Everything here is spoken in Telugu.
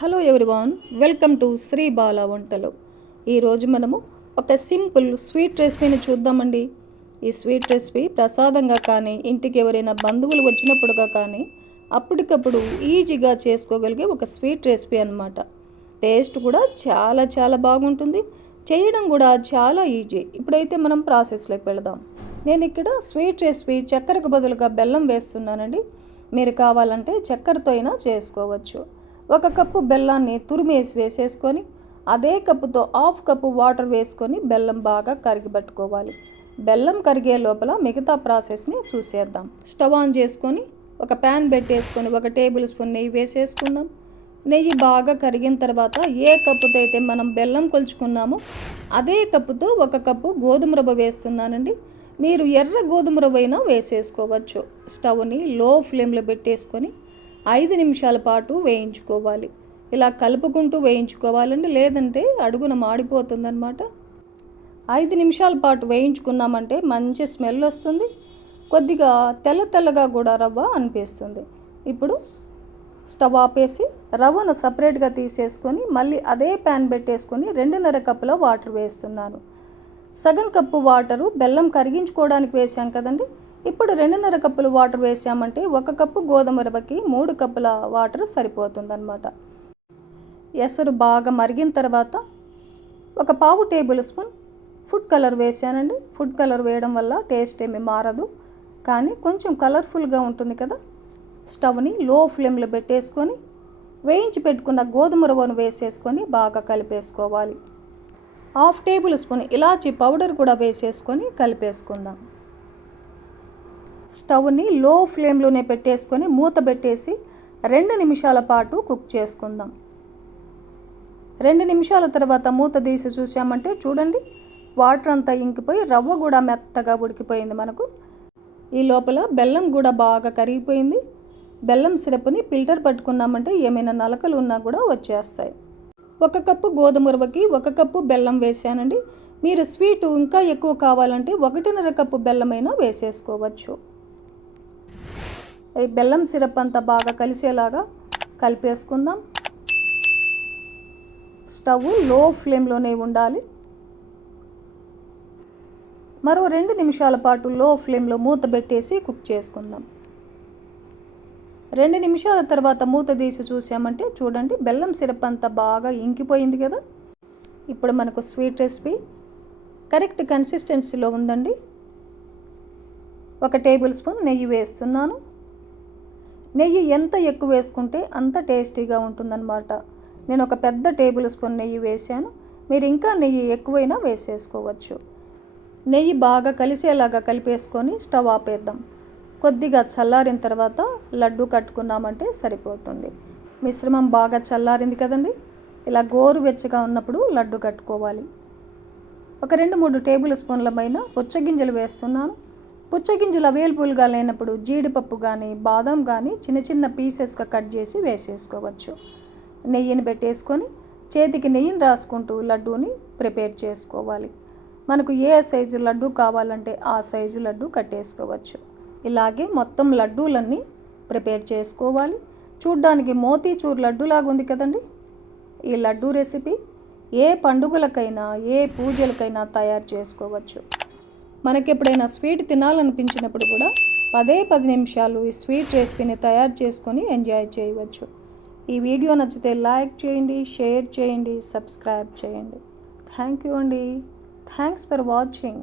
Hello everyone welcome to Sri Bala వంటలు. ఈరోజు మనము ఒక సింపుల్ స్వీట్ రెసిపీని చూద్దామండి. ఈ స్వీట్ రెసిపీ ప్రసాదంగా కానీ ఇంటికి ఎవరైనా బంధువులు వచ్చినప్పుడుగా కానీ అప్పటికప్పుడు ఈజీగా చేసుకోగలిగే ఒక స్వీట్ రెసిపీ అన్నమాట. టేస్ట్ కూడా చాలా చాలా బాగుంటుంది. చేయడం కూడా చాలా ఈజీ. ఇప్పుడైతే మనం ప్రాసెస్లోకి వెళదాం. నేను ఇక్కడ స్వీట్ రెసిపీ చక్కెరకు బదులుగా బెల్లం వేస్తున్నానండి. మీరు కావాలంటే చక్కెరతో అయినా చేసుకోవచ్చు. ఒక కప్పు బెల్లాన్ని తురిమేసి వేసేసుకొని అదే కప్పుతో హాఫ్ కప్పు వాటర్ వేసుకొని బెల్లం బాగా కరిగిపెట్టుకోవాలి బెల్లం కరిగే లోపల మిగతా ప్రాసెస్ని చూసేద్దాం. స్టవ్ ఆన్ చేసుకొని ఒక ప్యాన్ పెట్టేసుకొని ఒక టేబుల్ స్పూన్ నెయ్యి వేసేసుకుందాం. నెయ్యి బాగా కరిగిన తర్వాత ఏ కప్పుతో అయితే మనం బెల్లం కొలుచుకున్నామో అదే కప్పుతో ఒక కప్పు గోధుమ రవ్వ వేస్తున్నానండి. మీరు ఎర్ర గోధుమ రవ్వ అయినా వేసేసుకోవచ్చు. స్టవ్ని లో ఫ్లేమ్లో పెట్టేసుకొని ఐదు నిమిషాల పాటు వేయించుకోవాలి. ఇలా కలుపుకుంటూ వేయించుకోవాలండి లేదంటే అడుగున మాడిపోతుందనమాట ఐదు నిమిషాల పాటు వేయించుకున్నామంటే మంచి స్మెల్ వస్తుంది కొద్దిగా తెల్ల తెల్లగా కూడా రవ్వ అనిపిస్తుంది. ఇప్పుడు స్టవ్ ఆపేసి రవ్వను సపరేట్గా తీసేసుకొని మళ్ళీ అదే ప్యాన్ పెట్టేసుకొని రెండున్నర కప్పులో వాటర్ వేస్తున్నాను. సగం కప్పు వాటరు బెల్లం కరిగించుకోవడానికి వేసాం కదండి ఇప్పుడు రెండున్నర కప్పులు వాటర్ వేసామంటే ఒక కప్పు గోధుమ రవ్వకి మూడు కప్పుల వాటర్ సరిపోతుందన్నమాట. ఎసరు బాగా మరిగిన తర్వాత ఒక పావు టేబుల్ స్పూన్ ఫుడ్ కలర్ వేసానండి. ఫుడ్ కలర్ వేయడం వల్ల టేస్ట్ ఏమి మారదు. కానీ కొంచెం కలర్ఫుల్గా ఉంటుంది కదా. స్టవ్ని లో ఫ్లేమ్లో పెట్టేసుకొని వేయించి పెట్టుకున్న గోధుమ రవ్వను వేసేసుకొని బాగా కలిపేసుకోవాలి. హాఫ్ టేబుల్ స్పూన్ ఇలాచీ పౌడర్ కూడా వేసేసుకొని కలిపేసుకుందాం. స్టవ్ని లో ఫ్లేమ్లోనే పెట్టేసుకొని మూత పెట్టేసి రెండు నిమిషాల పాటు కుక్ చేసుకుందాం. రెండు నిమిషాల తర్వాత మూత తీసి చూసామంటే చూడండి వాటర్ అంతా ఇంకిపోయి రవ్వ కూడా మెత్తగా ఉడికిపోయింది మనకు. ఈ లోపల బెల్లం కూడా బాగా కరిగిపోయింది. బెల్లం సిరప్ని ఫిల్టర్ పట్టుకున్నామంటే ఏమైనా నలకలు ఉన్నా కూడా వచ్చేస్తాయి. ఒక కప్పు గోధుమ రవ్వకి ఒక కప్పు బెల్లం వేసానండి. మీరు స్వీటు ఇంకా ఎక్కువ కావాలంటే ఒకటిన్నర కప్పు బెల్లమైనా వేసేసుకోవచ్చు. ఈ బెల్లం సిరప్ అంతా బాగా కలిసేలాగా కలిపేసుకుందాం. స్టవ్లో ఫ్లేమ్లోనే ఉండాలి. మరో రెండు నిమిషాల పాటు లో ఫ్లేమ్లో మూత పెట్టేసి కుక్ చేసుకుందాం. రెండు నిమిషాల తర్వాత మూత తీసి చూసామంటే చూడండి బెల్లం సిరప్ అంతా బాగా ఇంకిపోయింది కదా. ఇప్పుడు మనకు స్వీట్ రెసిపీ కరెక్ట్ కన్సిస్టెన్సీలో ఉందండి. ఒక టేబుల్ స్పూన్ నెయ్యి వేస్తున్నాను. నెయ్యి ఎంత ఎక్కువ వేసుకుంటే అంత టేస్టీగా ఉంటుందన్నమాట. నేను ఒక పెద్ద టేబుల్ స్పూన్ నెయ్యి వేసాను మీరు ఇంకా నెయ్యి ఎక్కువైనా వేసేసుకోవచ్చు. నెయ్యి బాగా కలిసేలాగా కలిపేసుకొని స్టవ్ ఆపేద్దాం. కొద్దిగా చల్లారిన తర్వాత లడ్డు కట్టుకున్నామంటే సరిపోతుంది. మిశ్రమం బాగా చల్లారింది కదండి? ఇలా గోరువెచ్చగా ఉన్నప్పుడు లడ్డు కట్టుకోవాలి. ఒక రెండు మూడు టేబుల్ స్పూన్ల పైన పుచ్చగింజలు వేస్తున్నాను. పుచ్చగింజలు అవైలబుల్గా లేనప్పుడు జీడిపప్పు కానీ బాదం కానీ చిన్న చిన్న పీసెస్గా కట్ చేసి వేసేసుకోవచ్చు. నెయ్యిని పెట్టేసుకొని చేతికి నెయ్యిని రాసుకుంటూ లడ్డూని ప్రిపేర్ చేసుకోవాలి. మనకు ఏ సైజు లడ్డు కావాలంటే ఆ సైజు లడ్డు కట్టేసుకోవచ్చు. ఇలాగే మొత్తం లడ్డూలన్నీ ప్రిపేర్ చేసుకోవాలి. చూడ్డానికి మోతీచూర్ లడ్డూలాగా ఉంది కదండి. ఈ లడ్డూ రెసిపీ ఏ పండుగలకైనా ఏ పూజలకైనా తయారు చేసుకోవచ్చు. మనకి ఎప్పుడైనా స్వీట్ తినాలనిపించినప్పుడు కూడా పదే పది నిమిషాలు ఈ స్వీట్ రెసిపీని తయారు చేసుకొని ఎంజాయ్ చేయవచ్చు. ఈ వీడియో నచ్చితే లైక్ చేయండి షేర్ చేయండి సబ్స్క్రైబ్ చేయండి. థ్యాంక్ యూ అండి. Thanks for watching.